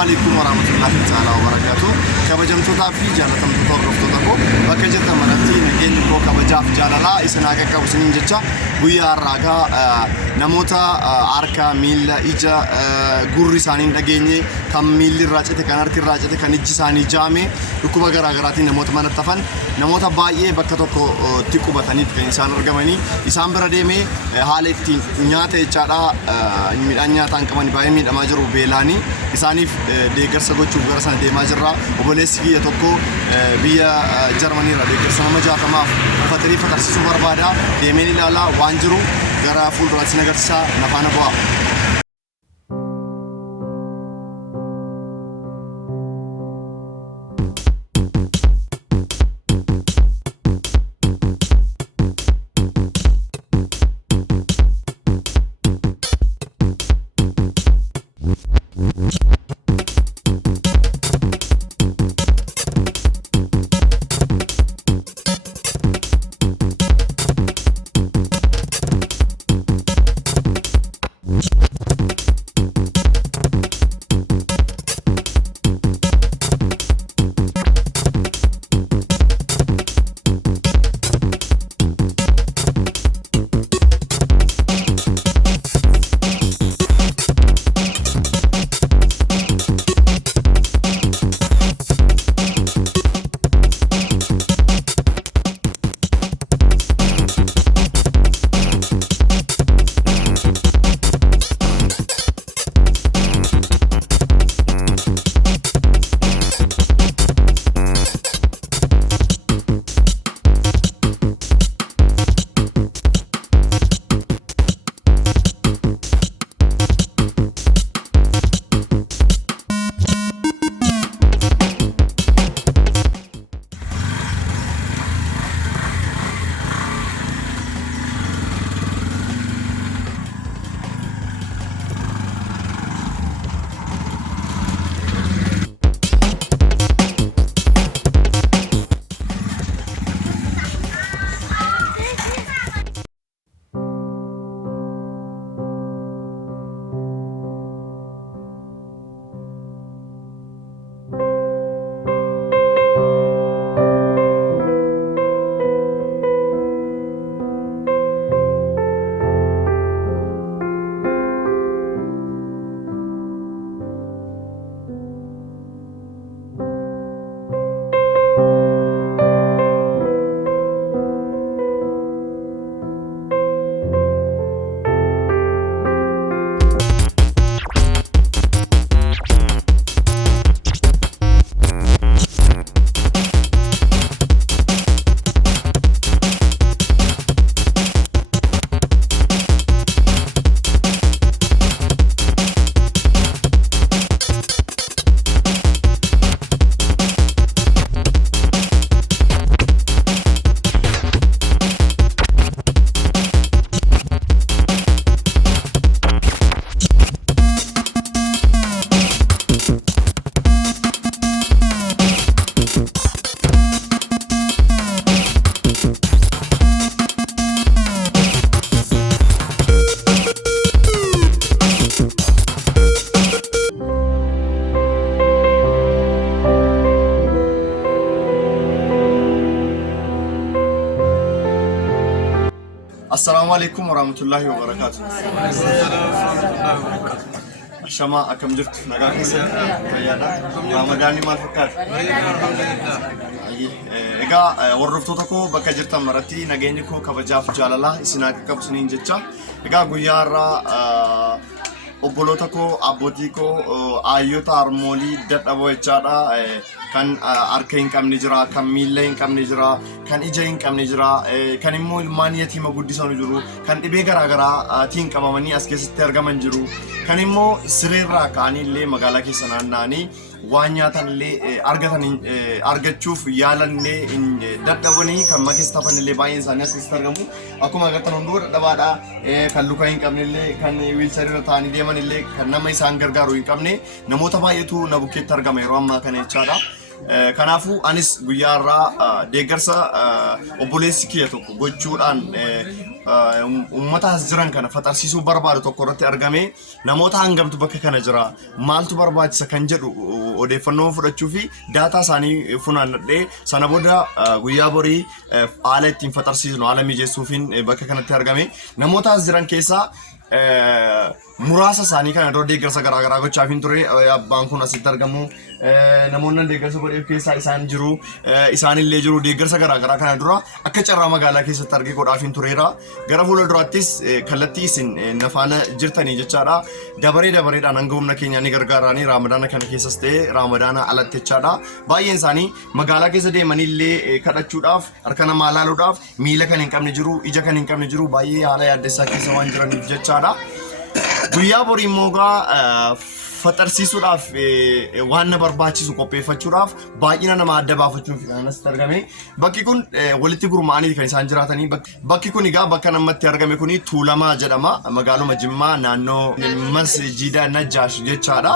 عليكم ورحمة الله تعالى وبركاته. كبجمتوتا في جالة متطرفتوتاكو بكجت مرتي نجين كو كبجاف جاللا إسناجا كوسنين جتة ويا راجا نموتا أركا ميل إجا غوري سانين نجيني كم ميل الراجة كنارك الراجة كنيجي ساني جامي ركوبا غراغراتي نموت من التفن نموتا بايه بكتوكو تيكو بتانيت كإنسان رجماني إنسان برديمي حالتي نياته جارا نياتان كمان بايه ميد أماجرو بيلاني إسانيف ديجر سقو تشوف غرسان ديماجرا وبوليسكي يتوكو بيا جرماني را ديجر سما جاتا ما فتري فتر سوبر بادا ديميني لالا وانجرو غرا فول راسنا غرسا نفانا بوا السلام عليكم ورحمة الله وبركاته. شما أكم جرت نجاح كسر كيانا رمضاني ما فكر. إيجا ورفتو تكو بكجرت مرتي نجينيكو كبجاف جالله إسناك كبسنين جتة. إيجا غيارا obbolota koo abbootii koo aayyoota harmoolii dadhaboo jechaadha kan harka hin qabne jira kan miila hin qabne jira kan ija hin qabne jira kan immoo ilmaan yatiima guddisan jiru kan dhibee garaagaraa tiin qabamanii as keessatti argaman jiru kan immoo sireerraa ka'anii illee magaalaa keessa naanna'anii waan nyaatan illee argachuuf yaalan illee dadhabanii kan makeessa tafan illee baay'een isaanii as keessatti argamu akkuma agartan hunduu dadhabaadha kan luka hin qabne illee kan wiilcharii ta'anii deeman illee kan nama isaan gargaaru hin qabne namoota baay'eetu na bukkeetti argama yeroo ammaa kana jechaadha. Kanaafuu anis guyyaa irraa deeggarsa obboleessi kiyya tokko gochuudhaan ummata as jiran kana faxarsiisuu barbaadu tokko irratti argame namoota hangamtu bakka kana jira maaltu barbaachisa kan jedhu odeeffannoo fudhachuu fi daataa isaanii funaannadhee sana booda guyyaa borii haala ittiin faxarsiisnu haala mijeessuufiin bakka kanatti argame namoota as jiran keessaa muraasa isaanii kana dura deeggarsa garaagaraa gochaafin ture abbaan kun asitti argamu namoonni deeggarsa godheef keessaa isaan jiru isaanillee jiru deeggarsa garaagaraa kana dura akka carraa magaalaa keessatti argee godhaafin tureera gara fuula duraattis kallattii isin nafaana jirtanii jechaadha dabareedhaan hanga humna keenya ni gargaaranii raamadaana kana keessas ta'e raamadaana alatti jechaadha baay'een isaanii magaalaa keessa deemanillee kadhachuudhaaf harka namaa ilaaluudhaaf miila kan hin qabne jiru ija kan hin qabne jiru baay'ee haala yaaddessaa keessa waan jiraniif jechaadha guyyaa borii immoo faxarsiisuudhaaf waan barbaachisu qopheeffachuudhaaf baay'ina nama adda baafachuun filanas argame bakki kun walitti gurmaa'anii kan isaan jiraatanii bakki kun egaa bakka namatti argame kuni Tuulamaa jedhama magaaluma Jimmaa naannoo Masjiida Najjaash jechaadha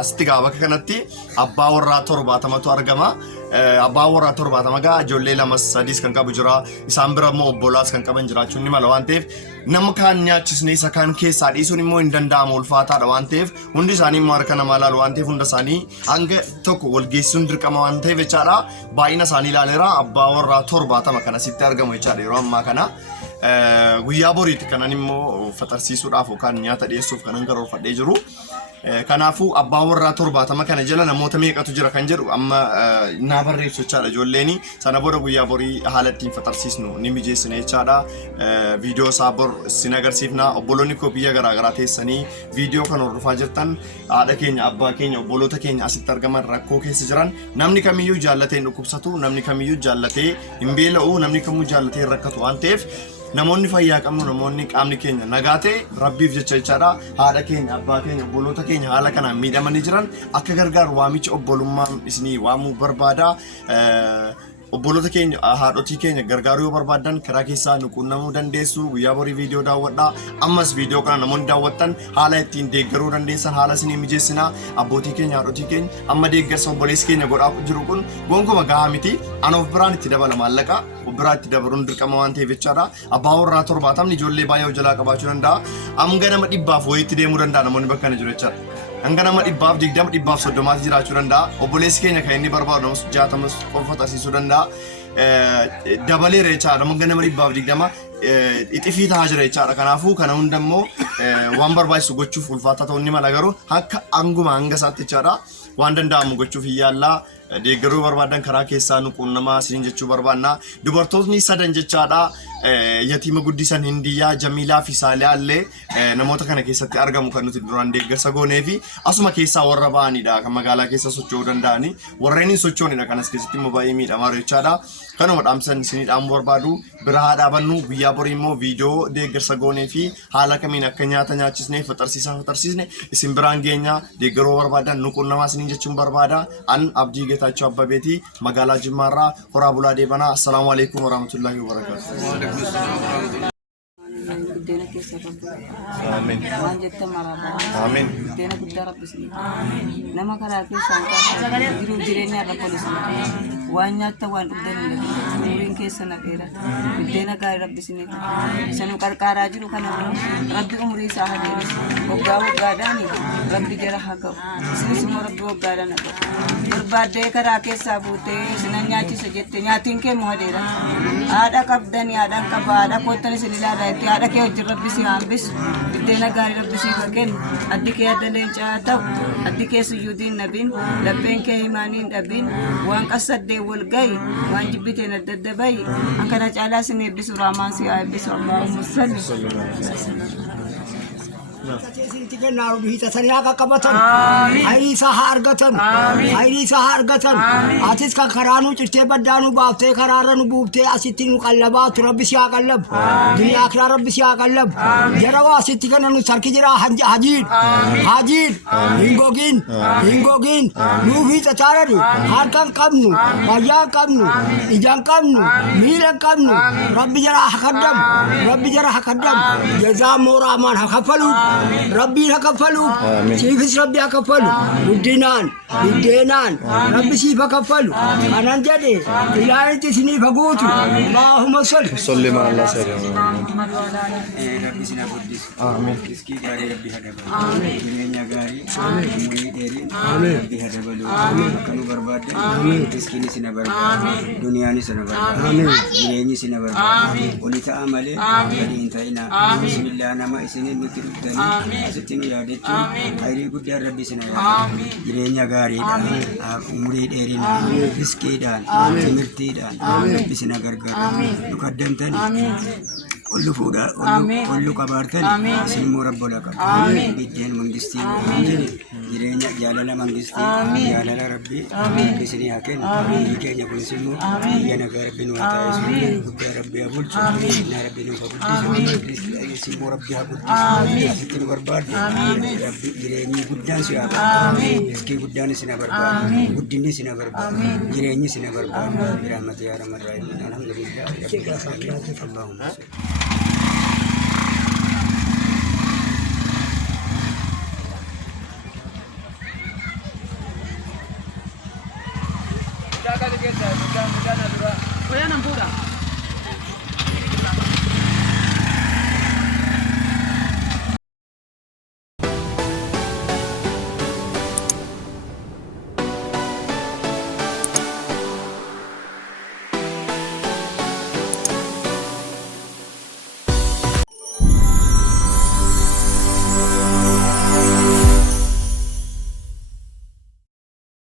asitti egaa bakka kanatti abbaa warraa 70tu argama abbaa warraa 70 gaa ijoollee 2-3 kan qabu jira isaan bira immoo obbolaas kan qaban jiraachuun ni mala waan ta'eef nama kaan nyaachisnee isa kaan keessaa dhiisuun immoo hin danda'amu ulfaataadha waan ta'eef hundi isaanii immoo harka namaa ilaalu waan ta'eef hunda isaanii hanga tokko wal geessuun dirqama waan ta'eef jechaadha baay'ina isaanii ilaaleera abbaa warraa 70 kan asitti argamu jechaadha yeroo ammaa kana guyyaa boriitti kanan immoo faxarsiisuudhaaf yookaan nyaata dhiyeessuuf kanan karoorfadhee jiru kanaafu abbaa warraa 70 kana jala namoota meeqatu jira kan jedhu amma naa barreessu jechaadha ijoolleeni sana booda guyyaa borii haala ittiin faxarsiisnu ni mijeessine jechaadha viidiyoo isaa bor sin agarsiifna obboloonni koo biyya garaagaraa teessanii viidiyoo kan hordofaa jirtan haadha keenya abbaa keenya obboloota keenya asitti argaman rakkoo keessa jiran namni kamiyyuu jaallatee hin dhukkubsatu namni kamiyyuu jaallatee hin beela'u namni kamiyyuu jaallatee hin rakkatu waan ta'eef namoonni fayyaa qabnu namoonni qaamni keenya nagaatee rabbiif jechaadha haadha keenya abbaa keenya obboloota keenya haala kanaan miidhamanii jiran akka gargaaru waamicha obbolummaa isinii waamuu barbaada obboloota keenya haadhotii keenya gargaaruu yoo barbaadan karaa keessaa nu quunnamuu dandeessu guyyaa borii viidiyoo daawwadhaa ammas viidiyoo kana namoonni daawwattan haala ittiin deeggaruu dandeessan haala isinii mijeessinaa abbootii keenya haadhotii keenya amma deeggarsa obboleessi keenya godhaa jiru kun gonkumaa gahaa miti anoof biraan itti dabala maallaqa biraa itti dabaluun dirqama waan ta'eef jechaadha abbaa warraa 70 ijoollee baay'ee jalaa qabaachuu danda'a amma nama 100 wayiitti deemuu danda'a namoonni bakka kana jiru jechaadha hanga nama 120 130 jiraachuu danda'a obboleessi keenya kan inni barbaadu namus 60 qofa taasisuu danda'a dabalee jechaadha hanga nama 120 itifii ta'aa jira jechaadha kanaafuu kana hundammoo waan barbaachisu gochuuf ulfaataa ta'uu ni mala garuu akka anguma hanga isaatti jechaadha waan danda'amu gochuuf yaallaa deeggaruu barbaadan karaa keessaa nu quunnamaa isin jechuu barbaanna dubartootni sadan jechaadha yatiima guddisan Hindiyyaa Jamiilaa fi Saaliyaa illee namoota kana keessatti argamu kan nuti duraan deeggarsa goonee fi asuma keessaa warra ba'anidha kan magaalaa keessa socho'uu danda'ani warreen hin sochoonidha kanas keessatti immoo baay'ee miidhamaa jechaadha kanuma dhaamsan isinii dhaamuu barbaadu bira haa dhaabannu guyyaa borii immoo viidiyoo deeggarsa goonee fi haala kamiin akka nyaata nyaachisnee faxarsiisne isin biraan geenya deeggaruu barbaadan nu quunnamaa isin jechuun barbaada an abdii ጌታቸው አባቤቲ መጋላ ጅማራ ሆራ ቡላ ዴባና አሰላሙ አለይኩም ወራህመቱላሂ ወበረካቱ Dena kesa rabbi. Amin. Wanjetta maraba. Amin. Dena gudda rabbi sini. Nama karaa keessa jiru jireenya irra polisi. Waan nyaata waan dhugdan umuriin keessa naqeera. Dena gaarii rabbi sini. Sanu qarqaaraa jiru kana rabbi umurii isaa haa dheeressu. Waggaadhaan rabbi jara haa ga'u. Isinis immoo rabbi waggaadhaan haa ga'u. Barbaaddee karaa keessaa fuutee sinan nyaachisa jette nyaatiin kee moo hadeera. Haadha qabdanii haadhaan qaba haadha koottan isin ilaalaa itti haadha kee hojii rabbi si hambis biddeena gaarii rabbi si kennu addi kee adda leencaa ta'u addi kee suyyuudiin nabiin lapheen kee himaaniin dhabiin waan qasaddee wal gahi waan jibbiteen adda adda bahi akkana caalaa sin eebbisu raamaan si haa eebbisu Allahumma salli. Naaru bihita saniyaa qaqqabatan hayrii isaa haa argatan hayrii isaa haa argatan atis kan karaanuu cirtee baddaanuu baaftee karaarra nu buuftee asitti nu qallabaatu rabbi si haa qallabu duniyaa kiraa rabbi si haa qallabu jarawaa asitti kana nu sarki jira hajiin hin gogin nuu bihita taarani harkan qabnu fayyaan qabnu ijaan qabnu miilan qabnu rabbi jara haa kaddamu jazaa mooraa maan haa kaffalu Rabbiin haa kaffalu. Siifis Rabbi haa kaffalu. Guddinaan, biddeenaan, Rabbi siif haa kaffalu. Kanan jedhe ilaanitti isiniif haa guutu. Allaahumma salli. صلي مع الله سيدنا Rabbi sina guddis. Amin. Rizqii gaarii Rabbi haa dabalu. Jireenya gaarii. Umurii dheerii. Rabbi haa dabalu. Akka nu barbaadde. Rizqiin sina barbaadu. Duniyaan sina barbaadu. Jireenyi sina barbaadu. Oli ta'a malee gadi hin ta'ina. Bismillah nama isiniin nutti dhuftanii asitti nu yaadachuun khayrii guddaa Rabbi sina yaadatu. Jireenya gaariidhaan, umurii dheerinaan, rizqiidhaan, timirtiidhaan Rabbi sina gargaaru. Nu kaddamtanii kullu fuudha kullu qabaartanii isin immoo rabbola qabu. Biddeen mangistii jireenya jaalala mangistii jaalala Rabbi isinii haa kennu. Biyyi keenya kunis immoo biyya nagaa Rabbi nu haa taasisu. Guddaa Rabbi haa bulchu. Innaa Rabbi nuuf haa guddisu. Isin immoo Rabbi haa guddisu. Asitti nu barbaadde Rabbi jireenyi guddaan si haa qabu. Rizqii guddaan isin haa barbaadu. Guddinni isin haa barbaadu. Jireenyi isin haa barbaadu. Birahmati yaa Rahman Rahiim. Alhamdulillah. Allahumma Jangan lupa